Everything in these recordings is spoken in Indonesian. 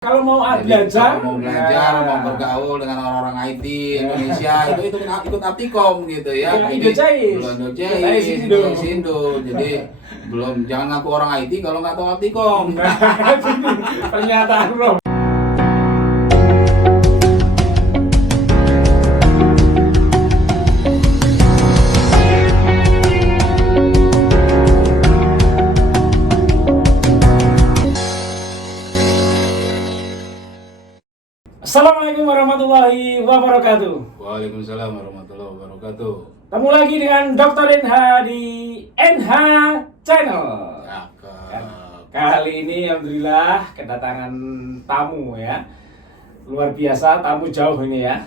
Kalau mau Jadi belajar, kalau mau belajar, mau bergaul dengan orang-orang IT Indonesia itu ikut Aptikom gitu ya. Ya, Jadi Indojais. belum Indojais Indo. Indo. Jadi belum, jangan ngaku orang IT kalau nggak tahu Aptikom. Pernyataan bro. Assalamualaikum warahmatullahi wabarakatuh. Waalaikumsalam warahmatullahi wabarakatuh. Ketemu lagi dengan Dr. NH di NH Channel. Cakep. Kali ini alhamdulillah kedatangan tamu ya. Luar biasa, tamu jauh ini ya.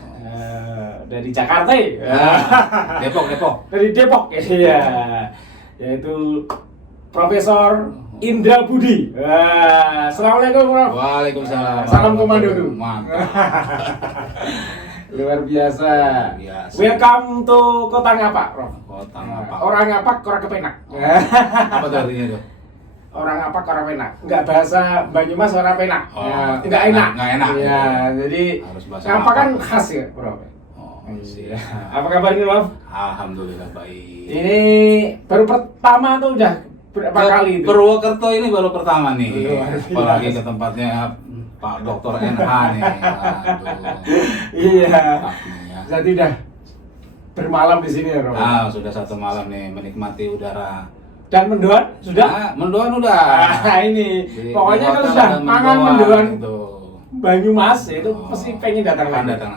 Dari Jakarta ya. Depok. Dari Depok ya. Yaitu Profesor Indra Budi. Assalamualaikum Prof. Waalaikumsalam. Salam komando dulu. Mantap. Luar biasa. Biasa. Welcome to Kota Ngapak, Prof. Kota Ngapak. Orang Ngapak, orang kepenak. Apa tuh artinya tuh? Orang Ngapak, orang penak. Enggak bahasa Banyumas, orang penak. Oh, enggak enak. Nggak enak. Ya, jadi Harus bahasa Ngapak kan Ngapak. khas ya, Prof. Oh, Iya. siap. Apa kabar nih, Prof? Alhamdulillah baik. Ini baru pertama tuh udah berapa kali itu? Purwokerto ini baru pertama nih. Luar biasa. Apalagi ke tempatnya Pak Dr. NH nih. Aduh. Iya. Mantap nih ya. Jadi udah bermalam di sini ya, Prof. Sudah satu malam nih menikmati udara. Dan mendoan sudah? Mendoan udah. Ini Di pokoknya hotel kalau sudah ada mangan mendoan gitu. Banyumas itu Oh. pasti pengen datang Akan lagi. datang.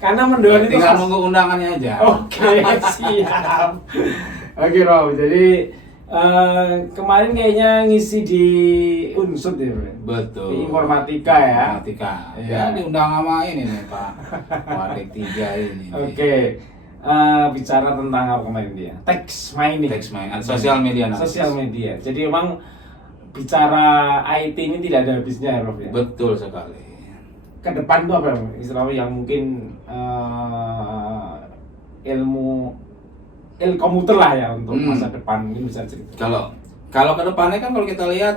Karena mendoan itu Tinggal khas. nunggu undangannya aja. Oke, siap. Oke, Rob. Jadi kemarin kayaknya ngisi di Unsud ya, Bro? Betul. Di informatika ya. Informatika. Iya. Ya diundang sama ini nih Pak Wadik 3 ini. Oke. Bicara tentang apa kemarin dia? Text mining. Text mining, sosial media analysis. Sosial media. Jadi memang bicara IT ini tidak ada habisnya ya, Rob ya. Betul sekali. Ke depan tuh apa istilahnya yang mungkin ilkomuter lah ya untuk masa depan, mungkin bisa cerita. Kalau ke depannya kan kalau kita lihat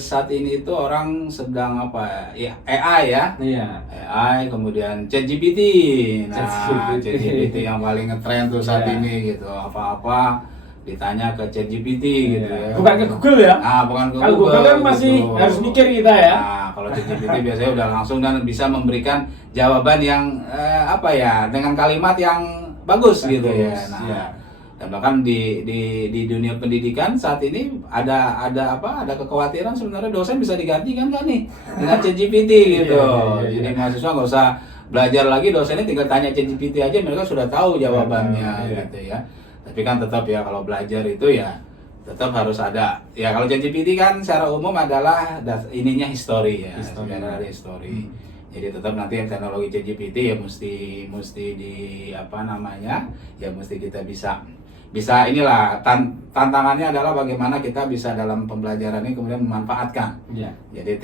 saat ini itu orang sedang apa ya, AI ya. Iya. AI kemudian ChatGPT. Nah, ChatGPT yang paling ngetren tuh saat Iya. ini gitu. Apa-apa ditanya ke ChatGPT gitu ya. Bukan ke Google ya? Nah, bukan ke Kalau Google kan masih gitu. harus mikir kita ya. Nah, kalau ChatGPT biasanya udah langsung dan bisa memberikan jawaban yang apa ya, dengan kalimat yang bagus gitu ya. Nah, iya. dan bahkan di dunia pendidikan saat ini ada kekhawatiran sebenarnya dosen bisa diganti kan nih dengan ChatGPT gitu. Iya. Jadi mahasiswa nggak usah belajar lagi, dosennya tinggal tanya ChatGPT aja, mereka sudah tahu jawabannya Iya. gitu ya. Tapi kan tetap ya kalau belajar itu ya tetap harus ada ya. Kalau ChatGPT kan secara umum adalah ininya history ya, dari history. Jadi tetap nanti yang teknologi ChatGPT ya mesti di apa namanya ya, mesti kita bisa inilah tantangannya adalah bagaimana kita bisa dalam pembelajaran ini kemudian memanfaatkan. Iya. Jadi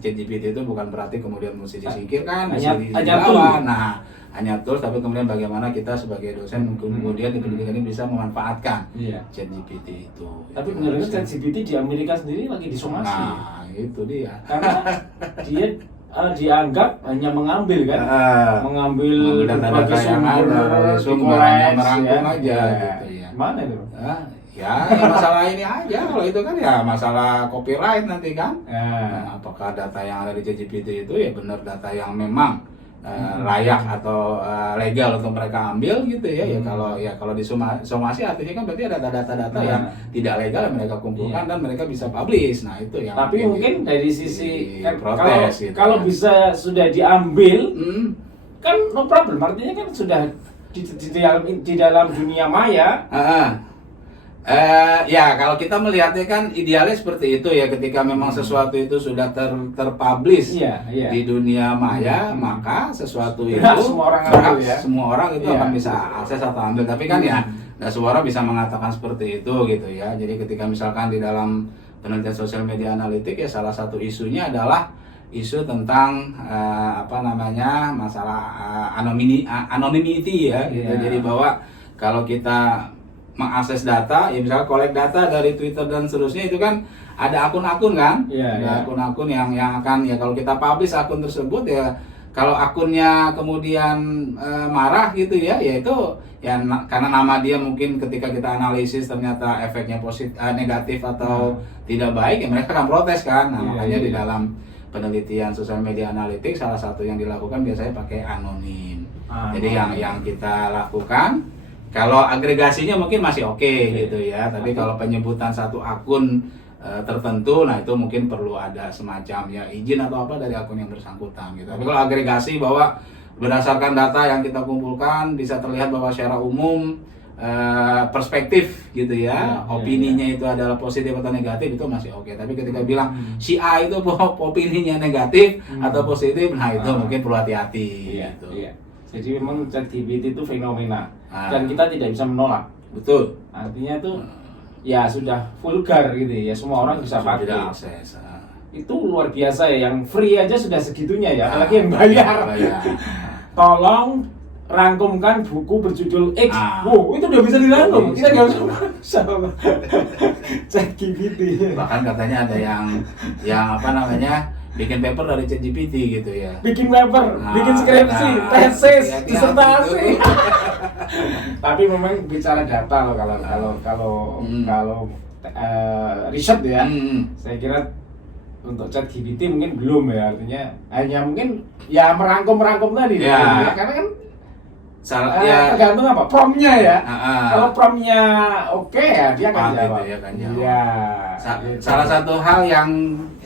ChatGPT itu bukan berarti kemudian mesti disingkirkan, Hanya mesti tool. dilawan. Nah, hanya tools, tapi kemudian bagaimana kita sebagai dosen kemudian di pendidikan ini bisa memanfaatkan Iya. ChatGPT itu. Tapi Itu menurutnya harusnya. ChatGPT di Amerika sendiri lagi disomasi. Nah, itu dia. Karena dia dianggap hanya mengambil kan, mengambil data-data berbagai yang ada, sumber, sumber dikolek, hanya merangkum ya. aja Ya. gitu ya. Mana itu? Ya masalah ini aja. Kalau itu kan ya masalah copyright nanti kan. Nah, apakah data yang ada di ChatGPT itu ya benar data yang memang layak atau legal untuk mereka ambil gitu ya. Ya kalau disomasi artinya kan berarti ada data-data yang tidak legal yang mereka kumpulkan dan mereka bisa publish. Nah, itu yang Tapi mungkin dari sisi kan, protes gitu. kalau bisa sudah diambil kan no problem, artinya kan sudah di dalam dunia maya. Ya kalau kita melihatnya kan idealnya seperti itu ya, ketika memang sesuatu itu sudah terpublish Iya. di dunia maya, maka sesuatu itu Berhak semua orang ambil ya. semua orang itu Iya. akan bisa akses atau ambil. Tapi kan ya nggak semua orang bisa mengatakan seperti itu gitu ya. Jadi ketika misalkan di dalam penelitian sosial media analitik ya, salah satu isunya adalah isu tentang masalah anonymity ya gitu. Iya. Jadi bahwa kalau kita mengakses data, ya misalnya kolek data dari Twitter dan seterusnya itu kan ada akun-akun kan, Iya, ada iya. akun-akun yang akan ya kalau kita publish akun tersebut ya, kalau akunnya kemudian marah gitu ya, itu ya karena nama dia mungkin ketika kita analisis ternyata efeknya negatif atau tidak baik, ya mereka akan protes kan. Nah, Iya, makanya iya. di dalam penelitian sosial media analitik salah satu yang dilakukan biasanya pakai anonim. Jadi yang kita lakukan, kalau agregasinya mungkin masih oke gitu ya, tapi kalau penyebutan satu akun tertentu, nah itu mungkin perlu ada semacam ya izin atau apa dari akun yang bersangkutan gitu. Tapi kalau agregasi bahwa berdasarkan data yang kita kumpulkan bisa terlihat bahwa secara umum perspektif gitu ya, opininya itu adalah positif atau negatif, itu masih oke. Tapi ketika bilang si A itu opininya negatif atau positif, nah itu mungkin perlu hati-hati gitu. Iya. Jadi memang ChatGPT itu fenomena dan kita tidak bisa menolak. Betul. Artinya itu ya sudah vulgar gitu ya, semua orang bisa Sudah pakai. tidak akses. Itu luar biasa ya, yang free aja sudah segitunya ya, apalagi yang bayar. Tolong rangkumkan buku berjudul X. Wow, itu udah bisa dirangkum. Kita nggak usah ChatGPT. Bahkan katanya ada yang apa namanya, bikin paper dari ChatGPT gitu ya. Bikin paper, bikin skripsi, tesis, disertasi. Tapi memang bicara data loh, kalau riset ya, saya kira untuk ChatGPT mungkin belum ya, artinya hanya mungkin ya merangkum tadi ya. Karena kan tergantung apa promptnya ya. Kalau promptnya oke ya dia akan jawab. Iya. Salah satu hal yang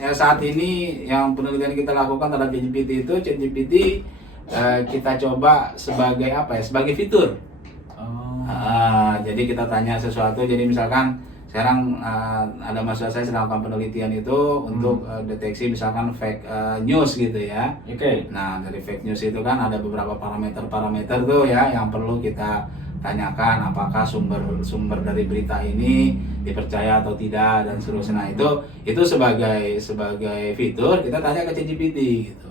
saat ini yang penelitian kita lakukan terhadap ChatGPT kita coba sebagai apa ya? Sebagai fitur. Jadi kita tanya sesuatu, jadi misalkan sekarang ada mahasiswa saya sedang melakukan penelitian itu untuk deteksi misalkan fake news gitu ya. Nah, dari fake news itu kan ada beberapa parameter tuh ya yang perlu kita tanyakan, apakah sumber dari berita ini dipercaya atau tidak dan seterusnya. Nah, itu sebagai fitur kita tanya ke ChatGPT gitu.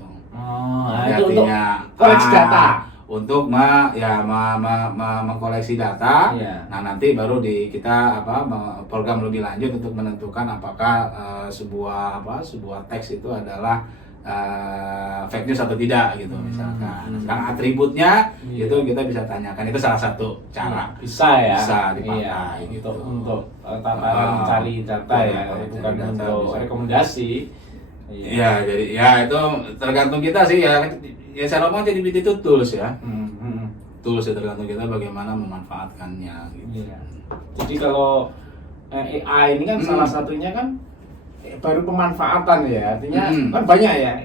Itu untuk koleksi data. Untuk mengkoleksi data. Nah, nanti baru kita program lebih lanjut untuk menentukan apakah sebuah teks itu adalah fake news atau tidak gitu misalkan. Sekarang atributnya itu kita bisa tanyakan, itu salah satu cara. Bisa dipakai gitu. Untuk tataran mencari data ya, bukan untuk rekomendasi. Iya, jadi ya itu tergantung kita sih ya. Ya saya ngomong ChatGPT itu tools ya. Tools ya, tergantung kita bagaimana memanfaatkannya gitu. Iya. Jadi kalau AI ini kan salah satunya kan baru pemanfaatan ya, artinya kan banyak ya.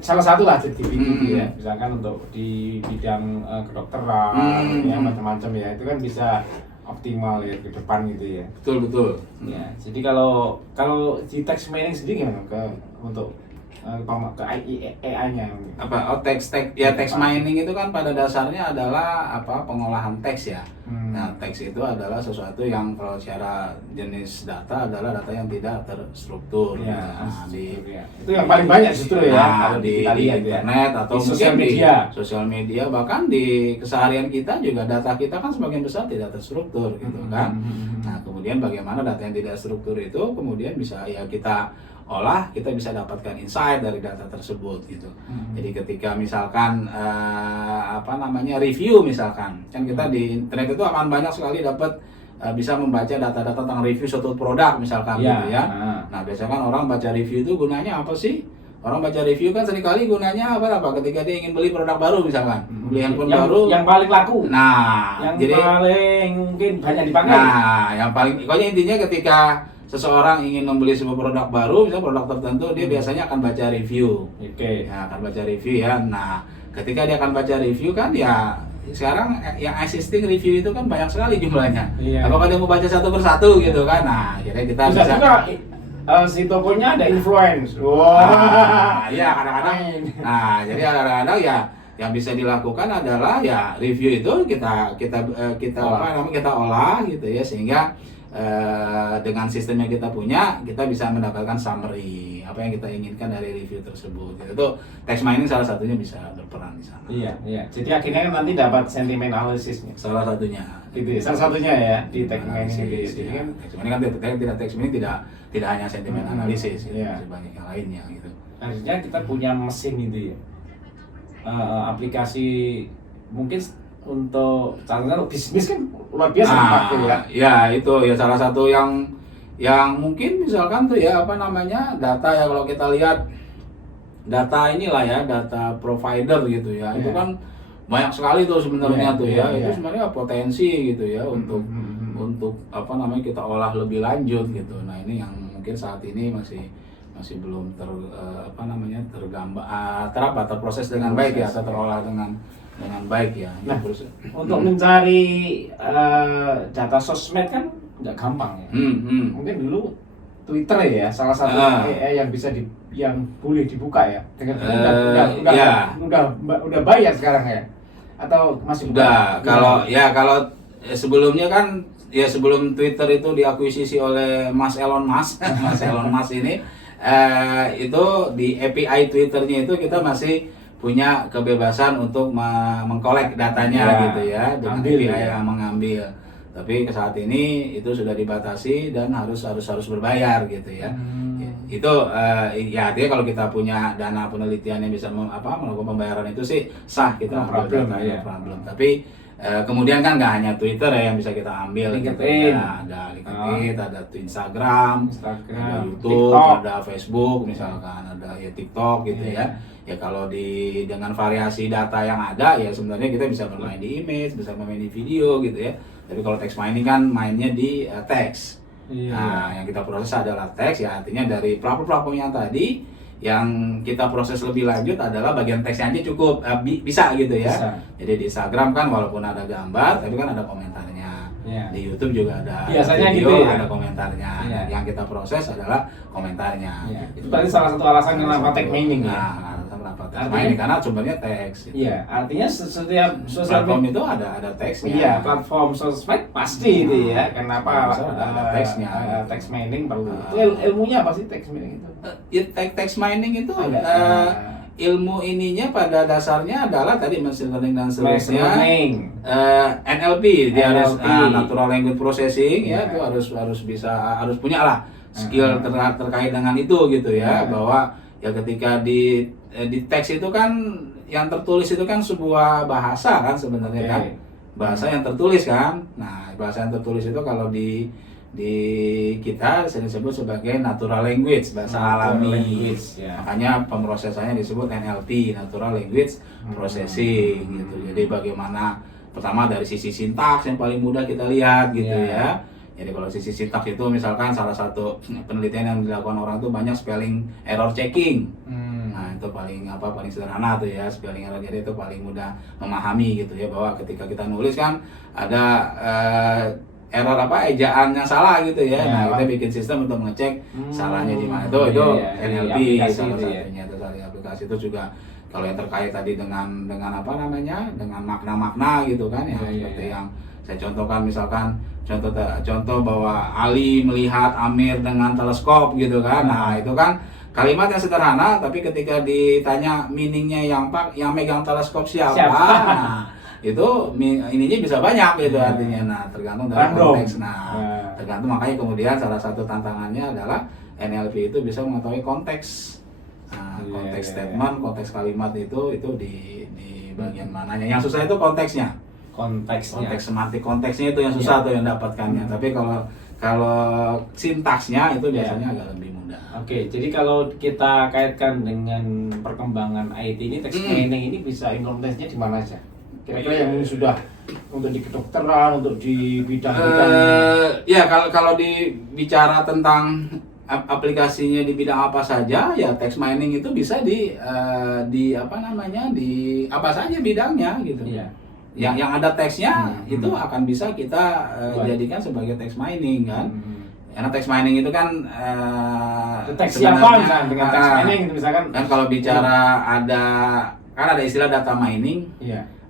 Salah satu lah ChatGPT ya, misalkan untuk di bidang kedokteran ya macam-macam ya, itu kan bisa optimal ya ke depan gitu ya. Betul. Ya, jadi kalau di text mining sendiri gimana untuk ke AI-nya? Text mining itu kan pada dasarnya adalah pengolahan teks ya. Nah, teks itu adalah sesuatu yang kalau secara jenis data adalah data yang tidak terstruktur. Itu yang paling banyak justru ya. Kalau di internet atau di sosial media, bahkan di keseharian kita juga data kita kan sebagian besar tidak terstruktur gitu kan. Nah, kemudian bagaimana data yang tidak struktur itu kemudian bisa ya kita olah, kita bisa dapatkan insight dari data tersebut gitu. Jadi ketika misalkan review misalkan, kan kita di internet itu akan banyak sekali dapat bisa membaca data-data tentang review suatu produk misalkan gitu ya. Nah, biasanya kan orang baca review itu gunanya apa sih? Orang baca review kan seringkali gunanya apa? Ketika dia ingin beli produk baru misalkan, beli handphone baru yang paling laku. Nah, yang paling mungkin banyak dipakai. Nah, yang paling pokoknya intinya ketika seseorang ingin membeli sebuah produk baru, misalnya produk tertentu, dia biasanya akan baca review. Ya, akan baca review ya. Nah, ketika dia akan baca review kan ya sekarang yang existing review itu kan banyak sekali jumlahnya. Apakah dia mau baca satu persatu gitu kan? Nah, akhirnya kita bisa juga si tokonya ada influence. Iya, kadang-kadang. Nah, jadi kadang-kadang ya yang bisa dilakukan adalah ya review itu kita olah gitu ya, sehingga dengan sistem yang kita punya, kita bisa mendapatkan summary apa yang kita inginkan dari review tersebut. Itu text mining salah satunya bisa berperan di sana. Iya, iya. Jadi akhirnya kan nanti dapat sentiment analysisnya. Salah satunya. Gitu ya. Salah satunya ya di text mining itu. Jadi kan text mining kan text mining tidak hanya sentiment analisis, iya. masih banyak yang lainnya gitu. Harusnya kita punya mesin itu ya. Aplikasi mungkin untuk caranya bisnis kan luar biasa dipakai ya. Ya itu ya salah satu yang mungkin misalkan tuh ya apa namanya data ya, kalau kita lihat data inilah ya, data provider gitu ya, itu kan banyak sekali tuh sebenarnya tuh ya. Itu sebenarnya potensi gitu ya untuk apa namanya kita olah lebih lanjut gitu. Nah ini yang mungkin saat ini masih belum terproses dengan baik ya, atau terolah dengan baik ya. Nah, untuk mencari data sosmed kan nggak gampang ya. Mungkin dulu Twitter ya salah satu yang bisa yang boleh dibuka ya. Dengan udah bayar sekarang ya. Atau masih udah? Kalau sebelumnya kan ya, sebelum Twitter itu diakuisisi oleh Mas Elon Musk, Mas Elon Musk ini itu di API Twitternya itu kita masih punya kebebasan untuk mengkolek datanya gitu ya, dengan API yang mengambil. Tapi saat ini itu sudah dibatasi dan harus berbayar gitu ya. Itu ya artinya kalau kita punya dana penelitian yang bisa melakukan pembayaran itu sih sah, kita problem. Tapi kemudian kan nggak hanya Twitter ya yang bisa kita ambil, LinkedIn, ada LinkedIn, ada Instagram, ada YouTube, TikTok, ada Facebook misalkan, ada ya TikTok gitu ya. Ya kalau dengan variasi data yang ada ya sebenarnya kita bisa bermain di image, bisa bermain di video gitu ya. Tapi kalau text mining kan mainnya di teks. Nah, yang kita proses adalah teks ya, artinya dari platform yang tadi yang kita proses lebih lanjut adalah bagian teksnya aja cukup bisa gitu ya. Jadi di Instagram kan walaupun ada gambar tapi kan ada komentarnya. Di YouTube juga ada biasanya video, gitu ya? ada komentarnya. Yang kita proses adalah komentarnya. Itu berarti salah satu alasan kenapa text mining ya. Karena sumbernya teks. Iya, artinya setiap platform itu ada teksnya. Iya, platform sosmed pasti itu ya. Kenapa ada teksnya? Text mining perlu. Itu ilmunya apa sih text mining itu? Text mining itu ilmu ininya pada dasarnya adalah tadi machine learning dan seterusnya. NLP, dia harus natural language processing ya, itu harus punya lah skill terkait dengan itu gitu ya, bahwa ya ketika di teks itu kan yang tertulis itu kan sebuah bahasa kan sebenarnya kan, bahasa yang tertulis kan. Nah, bahasa yang tertulis itu kalau di kita sering disebut sebagai natural language, bahasa alami. Makanya pemrosesannya disebut NLP, natural language processing gitu. Jadi bagaimana pertama dari sisi sintaks yang paling mudah kita lihat gitu ya. Jadi kalau sisi sintaks itu misalkan salah satu penelitian yang dilakukan orang itu banyak spelling error checking. Nah, itu paling sederhana tuh ya, spelling error, jadi itu paling mudah memahami gitu ya, bahwa ketika kita nulis kan ada error ejaannya salah gitu ya. Nah, kita bikin sistem untuk mengecek salahnya di mana. Itu NLP salah satunya. Itu dari aplikasi itu juga kalau yang terkait tadi dengan dengan makna-makna gitu kan ya, seperti yang saya contohkan, misalkan contoh bahwa Ali melihat Amir dengan teleskop gitu kan. Nah, itu kan kalimat yang sederhana, tapi ketika ditanya meaningnya yang megang teleskop siapa? Nah, itu ininya bisa banyak gitu artinya. Nah, tergantung dari konteks. Tergantung, makanya kemudian salah satu tantangannya adalah NLP itu bisa mengetahui konteks. Nah, konteks statement, konteks kalimat itu di bagian mananya. Yang susah itu konteksnya. Konteks semantik konteksnya itu yang susah tuh yang dapatkannya. Tapi kalau sintaksnya itu biasanya agak lebih mudah. Oke, jadi kalau kita kaitkan dengan perkembangan IT ini, text mining ini bisa implementasinya di mana aja? Kira-kira yang sudah untuk di kedokteran, untuk di bidang-bidang ya kalau dibicara tentang aplikasinya di bidang apa saja, ya text mining itu bisa di apa saja bidangnya gitu. Yang ada teksnya itu akan bisa kita jadikan sebagai text mining kan. Karena text mining itu kan teks siapa misalkan dengan text mining itu misalkan kan, kalau bicara ada istilah data mining,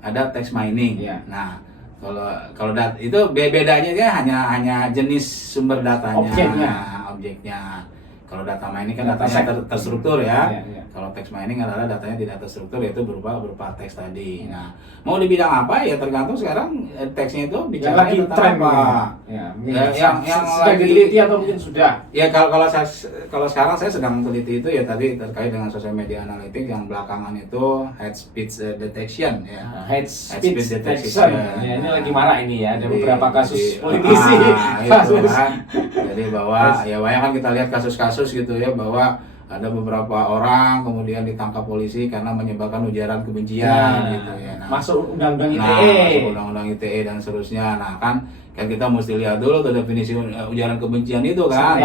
ada text mining. Nah, Kalau itu bedanya dia hanya jenis sumber datanya, objeknya. Kalau data mining kan datanya terstruktur ya. Kalau text mining adalah datanya tidak terstruktur, yaitu berupa teks tadi. Nah, mau di bidang apa ya tergantung sekarang teksnya itu bicara tentang apa. Yang sudah diteliti atau mungkin sudah. Ya kalau sekarang saya sedang teliti itu ya tadi terkait dengan social media analytics yang belakangan itu hate speech detection ya. Hate speech detection. Ya, ini lagi marah ini ya, ada beberapa kasus politisi. Jadi bahwa ya banyak kan kita lihat kasus-kasus gitu ya, bahwa ada beberapa orang kemudian ditangkap polisi karena menyebarkan ujaran kebencian gitu ya. Nah, masuk undang-undang ITE. Masuk undang-undang ITE dan seterusnya. Nah, kan kita mesti lihat dulu tuh definisi ujaran kebencian itu kan.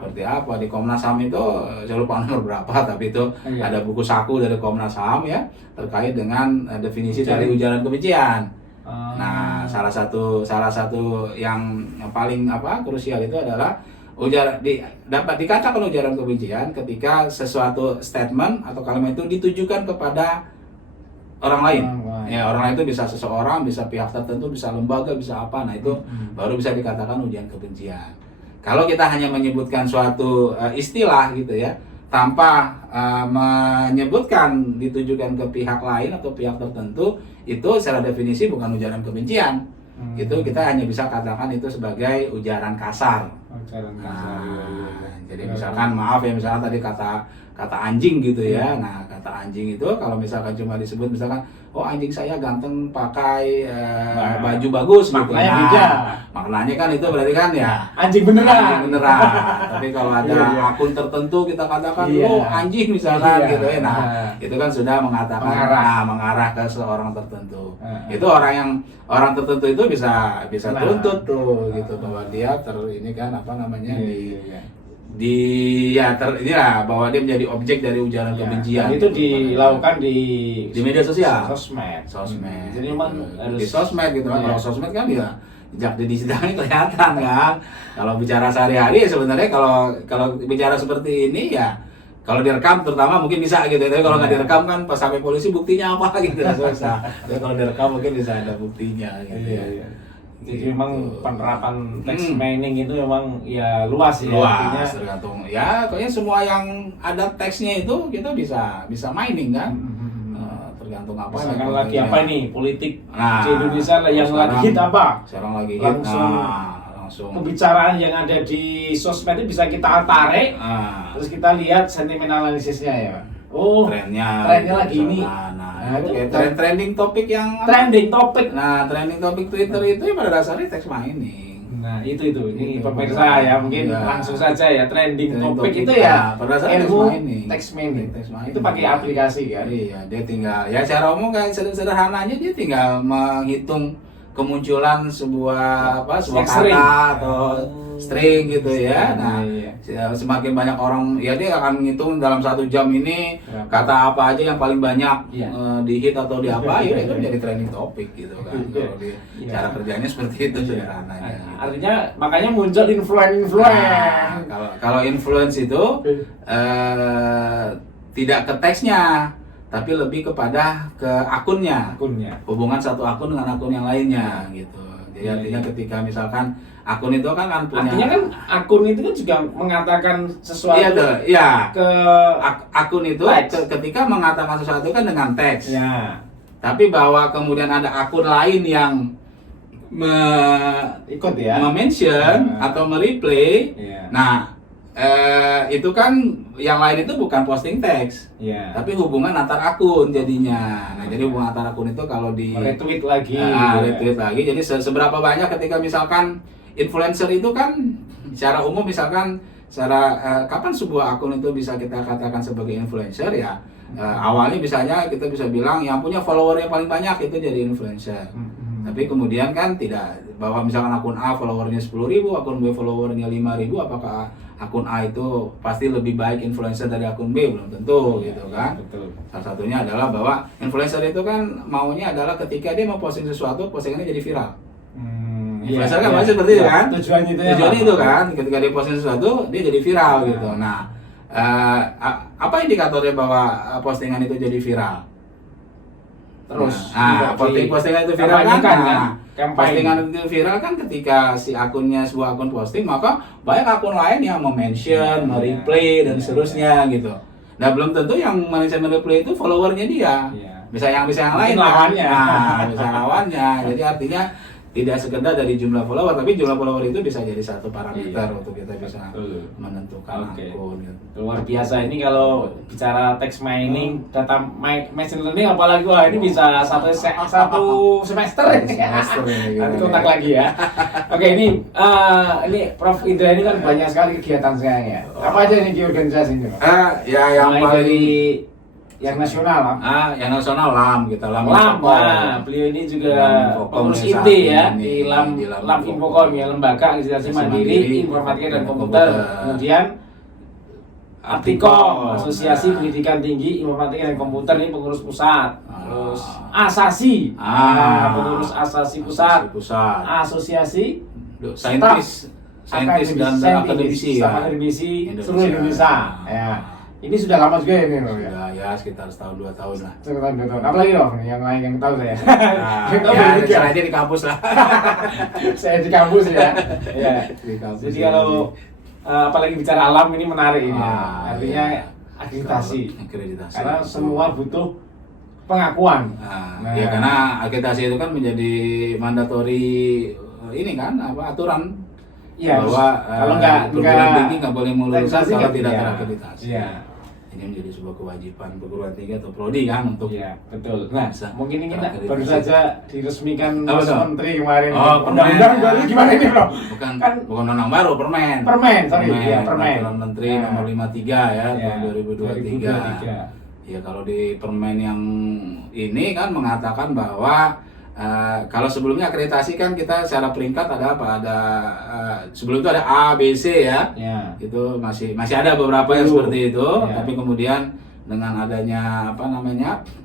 Seperti apa di Komnas HAM itu saya lupa nomor berapa, tapi itu ada buku saku dari Komnas HAM ya terkait dengan definisi dari ujaran kebencian. Nah, salah satu yang paling krusial itu adalah dapat dikatakan ujaran kebencian ketika sesuatu statement atau kalimat itu ditujukan kepada orang lain. Ya, orang lain itu bisa seseorang, bisa pihak tertentu, bisa lembaga, bisa apa. Nah, itu baru bisa dikatakan ujaran kebencian. Kalau kita hanya menyebutkan suatu istilah gitu ya, tanpa menyebutkan ditujukan ke pihak lain atau pihak tertentu, itu secara definisi bukan ujaran kebencian. Itu kita hanya bisa katakan itu sebagai ujaran kasar. Jadi misalkan maaf ya, misalkan tadi kata anjing gitu ya. Nah, kata anjing itu kalau misalkan cuma disebut misalkan oh anjing saya ganteng pakai baju bagus gitu. Maknanya kan itu berarti kan ya anjing beneran. Tapi kalau ada akun tertentu kita katakan oh anjing misalkan gitu ya. Nah, itu kan sudah mengatakan mengarah ke seorang tertentu. Itu orang tertentu itu bisa tuntut tuh gitu bahwa dia ini kan inilah bahwa dia menjadi objek dari ujaran kebencian. Dan itu dilakukan di media sosial, sosmed. Jadi memang di sosmed gitu kan. Kalau sosmed kan ya jejak digitalnya kelihatan kan. Kalau bicara sehari-hari sebenarnya kalau bicara seperti ini ya kalau direkam terutama mungkin bisa gitu. Tapi kalau nggak direkam kan pas sampai polisi buktinya apa gitu susah. Tapi kalau direkam mungkin bisa ada buktinya gitu. Jadi memang penerapan text mining itu memang ya luas ya. Luas, tergantung ya, kayaknya semua yang ada teksnya itu kita bisa mining kan. Tergantung apa. Misalkan lagi apa nih politik di Indonesia yang lagi hit apa? Sekarang lagi hit. Langsung pembicaraan yang ada di sosmed itu bisa kita tarik. Terus kita lihat sentimen analisisnya ya, Pak. Oh, trennya lagi ini. Itu trending topik yang trending topik. Nah, trending topik Twitter itu pada dasarnya text mining. Nah, itu ini pemirsa ya, mungkin langsung saja ya trending topik itu ya pada dasarnya text mining. Itu pakai aplikasi kan. Iya, dia tinggal ya secara umum kan sederhananya dia tinggal menghitung kemunculan sebuah kata atau string gitu ya. Nah, semakin banyak orang ya dia akan menghitung dalam 1 jam ini kata apa aja yang paling banyak di hit atau di apa ya itu menjadi trending topik gitu kan. Kalau cara kerjanya seperti itu sederhananya. Artinya makanya muncul influencer. Kalau influence itu tidak ke teksnya, tapi lebih kepada ke akunnya. Hubungan satu akun dengan akun yang lainnya gitu. Jadi artinya ketika misalkan akun itu kan punya. Artinya kan akun itu kan juga mengatakan sesuatu. Akun itu ketika mengatakan sesuatu kan dengan teks. Ya. Tapi bahwa kemudian ada akun lain yang ikut ya, mention atau mereplay. Nah, itu kan yang lain itu bukan posting teks, tapi hubungan antar akun jadinya. Nah, jadi hubungan antar akun itu kalau di retweet lagi, Jadi seberapa banyak ketika misalkan influencer itu kan secara umum misalkan kapan sebuah akun itu bisa kita katakan sebagai influencer ya? Awalnya misalnya kita bisa bilang yang punya follower yang paling banyak itu jadi influencer. Tapi kemudian kan tidak, bahwa misalkan akun A followernya 10.000, akun B followernya 5.000, apakah akun A itu pasti lebih baik influencer dari akun B? Belum tentu gitu kan. Betul. Salah satunya adalah bahwa influencer itu kan maunya adalah ketika dia mau posting sesuatu, postingannya jadi viral. Influencer kan masih seperti itu kan. Tujuannya itu kan, ketika dia posting sesuatu dia jadi viral gitu. Nah, apa indikatornya bahwa postingan itu jadi viral? Terus postingan itu viral kan? postingan itu viral kan ketika si akunnya sebuah akun posting, maka banyak akun lain yang mention, mereplay dan seterusnya gitu. Nah belum tentu yang mention mereplay itu followernya dia, bisa yang lain lawannya. Nah, bisa lawannya. Jadi artinya tidak sekedar dari jumlah follower, tapi jumlah follower itu bisa jadi satu parameter untuk kita bisa menentukan akun. Gitu. Luar biasa ini kalau bicara text mining, data machine learning, apalagi wah ini bisa satu semester ini. Nanti kontak lagi ya. Oke, ini Prof Indra ini kan banyak sekali kegiatan sekarang ya. Apa aja nih di organisasi ini? Ya yang mulai paling dari yang nasional, yang nasional LAM kita LAM. Beliau ini juga pengurus IT ya di LAM Infocom ya, lembaga akreditasi mandiri informatika dan komputer. Kemudian Aptikom, Asosiasi Pendidikan Tinggi Informatika dan Komputer, ini pengurus pusat. Terus ASASI, pengurus ASASI pusat. Asosiasi Saintis dan akademisi seluruh Indonesia. Ya. Ini sudah lama juga ya ini loh ya? Ya sekitar setahun 2 tahun lah. Setahun 2 tahun. Apalagi dong yang lain yang tahu saya. Saya aja di kampus lah. Saya di kampus ya. Ya. Jadi kalau apalagi bicara alam ini menarik ini. Artinya akreditasi. Karena semua butuh pengakuan. Ya karena akreditasi itu kan menjadi mandatori ini kan aturan. Ya, bahwa kalau perguruan tinggi nggak boleh melulus kalau tidak terakreditasi. Ya. Ini menjadi sebuah kewajiban perguruan tinggi atau prodi kan untuk. Ya, betul. Nah, mungkin ini baru terakreditasi. saja diresmikan Mas Betul. Menteri kemarin. Permen. Undang-undang baru gimana ini, Bro? Bukan Kan- undang permen. Permen. Peraturan Menteri nomor 53 ya tahun 2023. Ya kalau di permen yang ini kan mengatakan bahwa kalau sebelumnya akreditasi kan kita secara peringkat ada apa? Sebelum itu ada A, B, C ya. Itu masih ada beberapa yang seperti itu. Tapi kemudian dengan adanya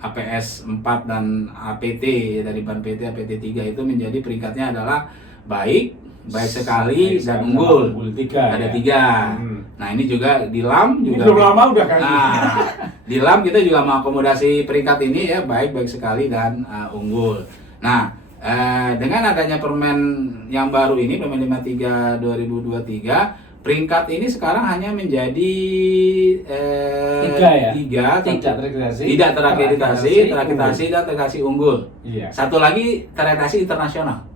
APS 4 dan APT dari Ban PT APT 3 itu menjadi peringkatnya adalah baik sekali dan unggul. Ada 3. Nah ini juga di LAM juga. Belum lama udah kan. Di LAM kita juga mengakomodasi peringkat ini ya baik sekali dan unggul. Nah, dengan adanya permen yang baru ini, Permen 53 2023, peringkat ini sekarang hanya menjadi 3 tidak terakreditasi dan terakreditasi unggul. Satu lagi terakreditasi internasional.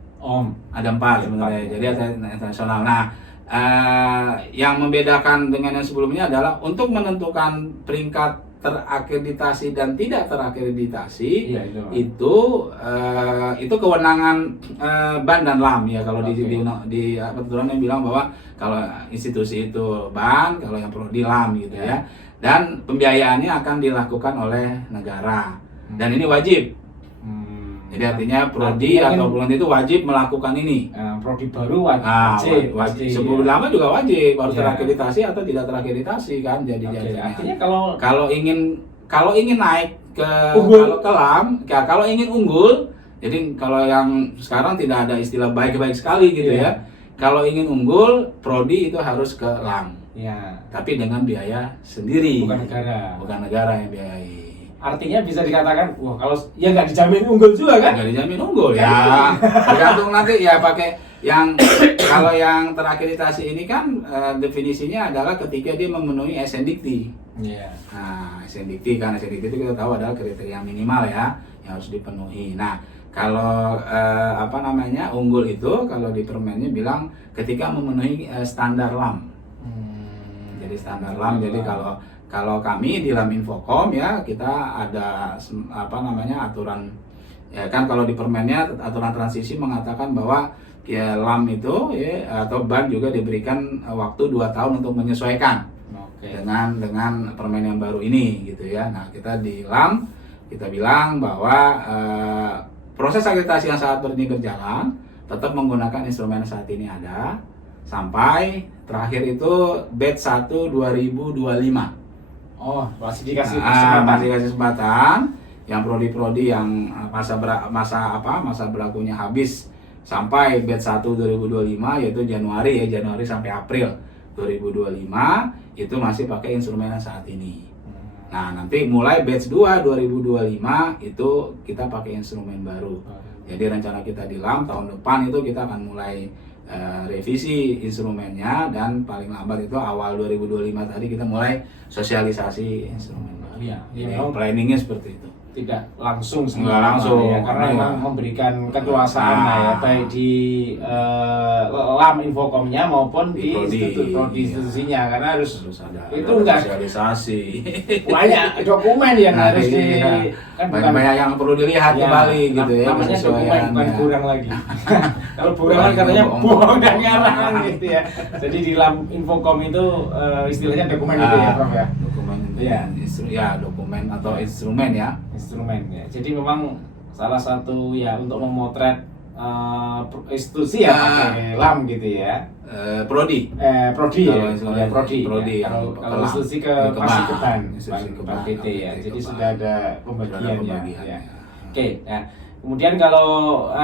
Ada 4 sebenarnya, jadi ada internasional. Nah, yang membedakan dengan yang sebelumnya adalah untuk menentukan peringkat terakreditasi dan tidak terakreditasi itu kewenangan BAN dan LAM ya. Kalau di peraturannya bilang bahwa kalau institusi itu BAN, kalau yang prodi LAM gitu ya. Dan pembiayaannya akan dilakukan oleh negara dan ini wajib. Jadi artinya prodi atau perguruan itu wajib melakukan ini. Prodi baru wajib. Sebelum lama juga wajib harus terakreditasi atau tidak terakreditasi kan. Jadi artinya kalau ingin naik ke LAM, kalau ingin unggul, jadi kalau yang sekarang tidak ada istilah baik sekali gitu ya. Kalau ingin unggul, prodi itu harus ke LAM. Tapi dengan biaya sendiri. Bukan negara yang biayai. Artinya bisa dikatakan, wah kalau ya nggak dijamin unggul juga kan? Nggak dijamin unggul ya. Tergantung nanti ya pakai yang kalau yang terakreditasi ini kan definisinya adalah ketika dia memenuhi SNDIKT. Nah SNDIKT kan SNDIKT itu kita tahu adalah kriteria minimal ya yang harus dipenuhi. Nah kalau unggul itu kalau di permennya bilang ketika memenuhi standar LAM. Jadi standar LAM. Jadi kalau kami di LAM Infocom ya kita ada aturan ya kan. Kalau di permennya aturan transisi mengatakan bahwa ya LAM itu ya atau BAN juga diberikan waktu 2 tahun untuk menyesuaikan dengan permen yang baru ini gitu ya. Nah kita di LAM kita bilang bahwa proses akreditasi yang saat ini berjalan tetap menggunakan instrumen saat ini ada sampai terakhir itu batch 1 2025. Masih dikasih kesempatan yang prodi-prodi yang masa berlakunya habis sampai batch 1 2025 yaitu Januari sampai April 2025 itu masih pakai instrumen yang saat ini. Nah, nanti mulai batch 2 2025 itu kita pakai instrumen baru. Jadi rencana kita di LAM tahun depan itu kita akan mulai revisi instrumennya, dan paling lambat itu awal 2025 tadi kita mulai sosialisasi instrumen baru. Iya, Jadi memang planningnya seperti itu. tidak langsung Nggak langsung, ya, karena iya. memang memberikan kekuasaan ya, baik di LAM Infocomnya maupun di Prodi. institusinya, karena harus ada itu enggak sosialisasi. banyak dokumen yang Nah, harus di iya. kan bukan Banyak yang perlu dilihat ya, kembali gitu ya, namanya dokumen penyesuaiannya. bukan kurang lagi. Kalau kurang kan katanya bohong dan ngarang gitu ya. Jadi di LAM Infocom itu istilahnya dokumen gitu ya, Prof ya. Dokumen Iya. dokumen atau instrumen ya. Instrumen ya. Jadi memang salah satu ya untuk memotret institusi ya pakai LAM gitu ya. Prodi. Prodi Kalau ya, istilahnya Prodi yang ya. Kalau Kelam. institusi ke Kebang. masih Keban, Institusi Keban Kebang, PT ya. PT Jadi Kebang. sudah ada Sudah pembagian ada ya. pembagian, Ya. ya. Oke, ya. Kemudian kalau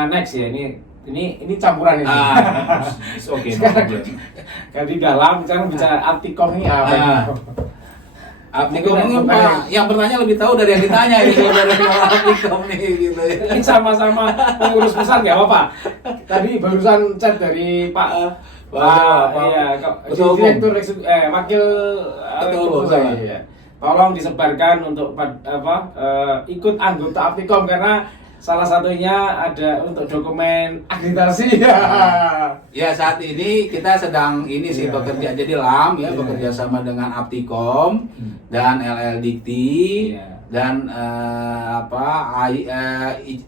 next ya, ini campuran ini. Oke, no Sekarang problem. kan di dalam sekarang bicara Aptikom ini apa? Aptikom ini Mungkin Pak, yang bertanya lebih tahu dari yang ditanya ini dari Aptikom nih gitu ya. Ini sama-sama pengurus pusat ya Bapak. Tadi barusan chat dari Pak iya, Ketua Umum. Direktur Wakil Ketua Umum, Ketua Umum, ya. Tolong disebarkan untuk ikut anggota Aptikom, karena salah satunya ada untuk dokumen akreditasi ya. Ya, saat ini kita sedang Iya. bekerja, jadi LAM ya, Iya. bekerja sama dengan Aptikom dan LL Dikti Iya. dan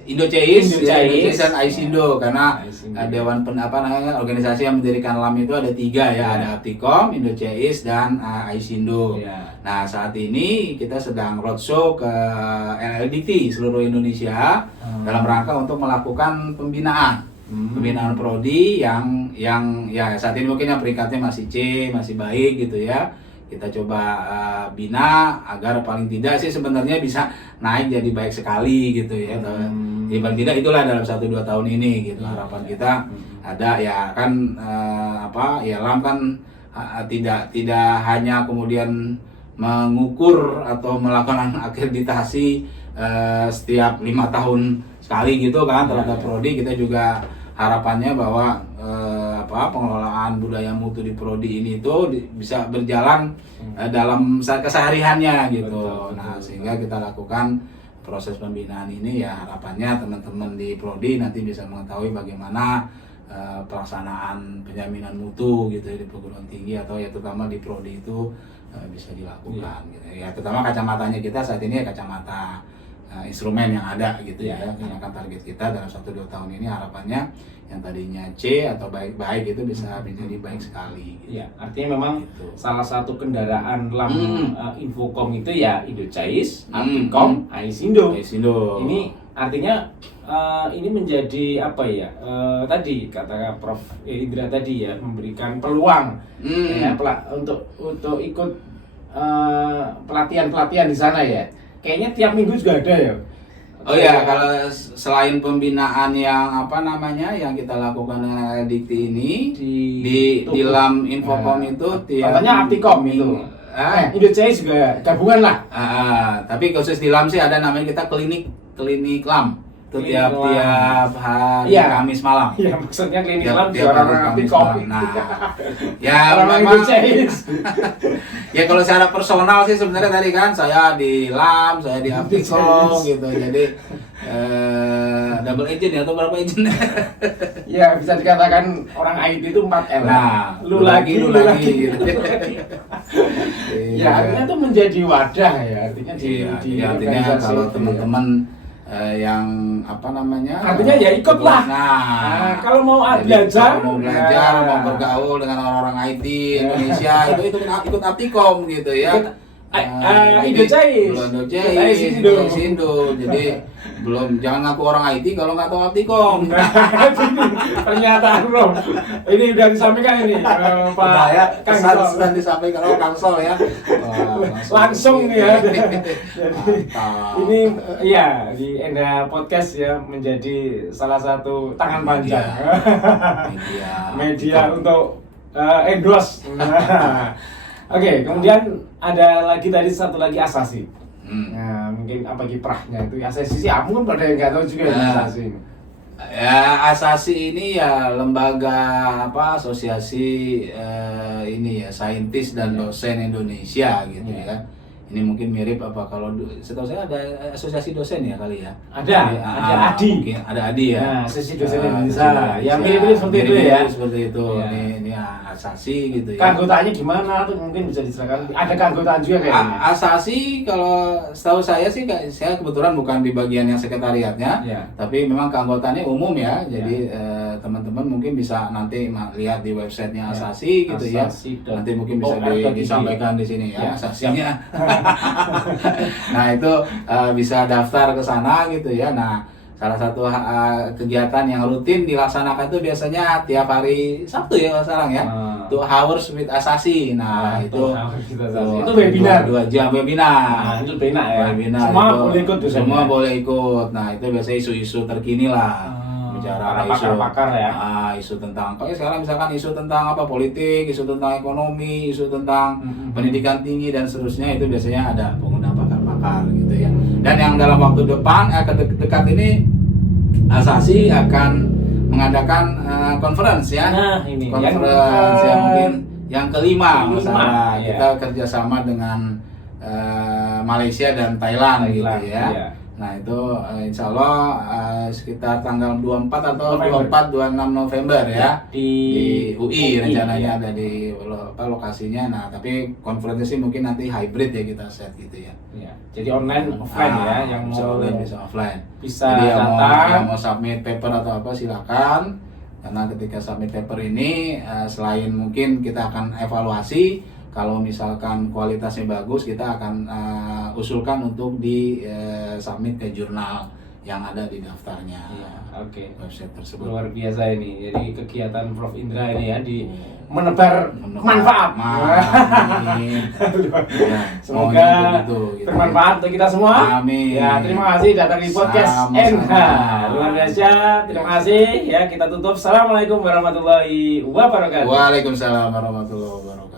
Indoceis dan Aisindo, karena Aisindo. dewan organisasi yang mendirikan LAM itu ada 3 ya, Iya. ada Aptikom, Indoceis dan Aisindo. Iya. Nah, saat ini kita sedang roadshow ke LL Dikti seluruh Indonesia dalam rangka untuk melakukan pembinaan prodi yang ya saat ini mungkin yang peringkatnya masih C, masih baik gitu ya. Kita coba bina agar paling tidak sih sebenarnya bisa naik jadi baik sekali gitu ya. Ya paling tidak itulah dalam 1-2 tahun ini gitu. Harapan kita ada ya kan ya LAM kan tidak hanya kemudian mengukur atau melakukan akreditasi setiap 5 tahun sekali gitu kan terhadap prodi. Kita juga harapannya bahwa pengelolaan budaya mutu di prodi ini itu bisa berjalan dalam kesehariannya gitu. Betul. Nah, sehingga kita lakukan proses pembinaan ini ya, harapannya teman-teman di prodi nanti bisa mengetahui bagaimana pelaksanaan penjaminan mutu gitu ya di perguruan tinggi, atau ya terutama di prodi itu bisa dilakukan gitu ya. Terutama kacamatanya kita saat ini ya kacamata instrumen yang ada gitu ya. Karena kan target kita dalam 1-2 tahun ini harapannya yang tadinya C atau baik-baik itu bisa menjadi baik sekali gitu. Ya, artinya memang Gitu. salah satu kendaraan LAM Infocom itu ya Indoceis, Aptikom, Aisindo. Aisindo. Ini artinya ini menjadi apa ya? Tadi kata Prof Indra tadi ya, memberikan peluang ya, untuk ikut pelatihan-pelatihan di sana ya. Kayaknya tiap minggu juga ada ya. Oh ya, kalau selain pembinaan yang yang kita lakukan dengan Dikti ini di LAM Infocom itu contohnya Aptikom itu. Indoceis juga gabungan lah. Tapi khusus di LAM sih ada namanya kita klinik LAM. Itu tiap hari Kamis malam. Iya, maksudnya klinik LAM Tiap orang Aptikom. Nah, ya orang memang Indoceis. ya kalau secara personal sih sebenarnya tadi kan saya di LAM, saya di Aptikom gitu. Jadi double agent ya, atau berapa agent? Ya, bisa dikatakan orang IT itu 4L. Nah, lu lagi gitu. Ya, artinya itu menjadi wadah ya, artinya di artinya organisasi kalau itu teman-teman yang artinya ya ikutlah. Nah, kalau mau jadi belajar, kalau mau belajar, mau bergaul dengan orang-orang IT Indonesia itu ikut Aptikom gitu ya. Indoceis. Aisindo. Jadi jangan ngaku orang IT kalau nggak tahu Aptikom. Pernyataan bro, ini udah disampaikan ini Pak ya, Kang kesan Sol. sedang disampaikan oleh Kang Sol ya. Langsung ya. Jadi Mantap. ini ya di Enda Podcast ya menjadi salah satu tangan panjang media untuk endorse. Oke, kemudian ada lagi tadi satu lagi asasi. Nah, mungkin apa kiprahnya itu asasi sih, kamu kan pada yang nggak tahu juga asasi ini. Ya, Asasi ini ya lembaga asosiasi ini ya saintis dan dosen Indonesia gitu ya. Ini mungkin mirip kalau setahu saya ada asosiasi dosen ya kali ya. Ada ADI. Mungkin ada ADI ya. Nah, asosiasi dosen Indonesia. Ya mirip-mirip seperti itu ya. Seperti itu. Ya. Ini Asasi gitu ya. Keanggotaannya gimana tuh mungkin bisa diceritakan. Ada keanggotaan juga kayaknya. Asasi kalau setahu saya sih, saya kebetulan bukan di bagian yang sekretariatnya, tapi memang keanggotaannya umum ya. Jadi teman-teman mungkin bisa nanti lihat di websitenya Asasi gitu ya. Nanti mungkin bisa disampaikan di sini ya Asasinya. Nah itu bisa daftar ke sana gitu ya. Nah salah satu kegiatan yang rutin dilaksanakan itu biasanya tiap hari Sabtu ya sekarang ya. Itu Hours with Asasi. Nah itu webinar 2 jam webinar. Nah, itu enak ya. Webinar Semua itu, boleh ikut semua boleh ikut. Nah itu biasanya isu-isu terkini lah. Bicara pakar-pakar ya. Isu tentang kayak sekarang misalkan isu tentang politik, isu tentang ekonomi, isu tentang pendidikan tinggi dan seterusnya, itu biasanya ada pengundang pakar-pakar gitu ya. Dan yang dalam waktu dekat ini Asasi akan mengadakan conference ya. Nah, ini conference yang mungkin yang kelima masalah. Ya. Kita kerjasama dengan Malaysia dan Thailand gitu ya. Iya. Nah itu insya Allah sekitar tanggal 24 atau 26 November ya di UI rencananya ada di lokasinya. Nah tapi konferensi mungkin nanti hybrid ya kita set gitu ya. Jadi online offline ya, yang bisa mau online bisa offline. Bisa jadi datang. yang mau submit paper atau apa silakan. Karena ketika submit paper ini selain mungkin kita akan evaluasi, kalau misalkan kualitasnya bagus, kita akan usulkan untuk di submit ke jurnal yang ada di daftarnya. Website tersebut. Luar biasa ini. Jadi kegiatan Prof Indra ini ya di menebar manfaat. Semoga bermanfaat untuk kita semua. Amin. Ya, terima kasih datang di podcast NH. Luar biasa. Terima kasih ya. Kita tutup. Assalamualaikum warahmatullahi wabarakatuh. Waalaikumsalam warahmatullahi wabarakatuh.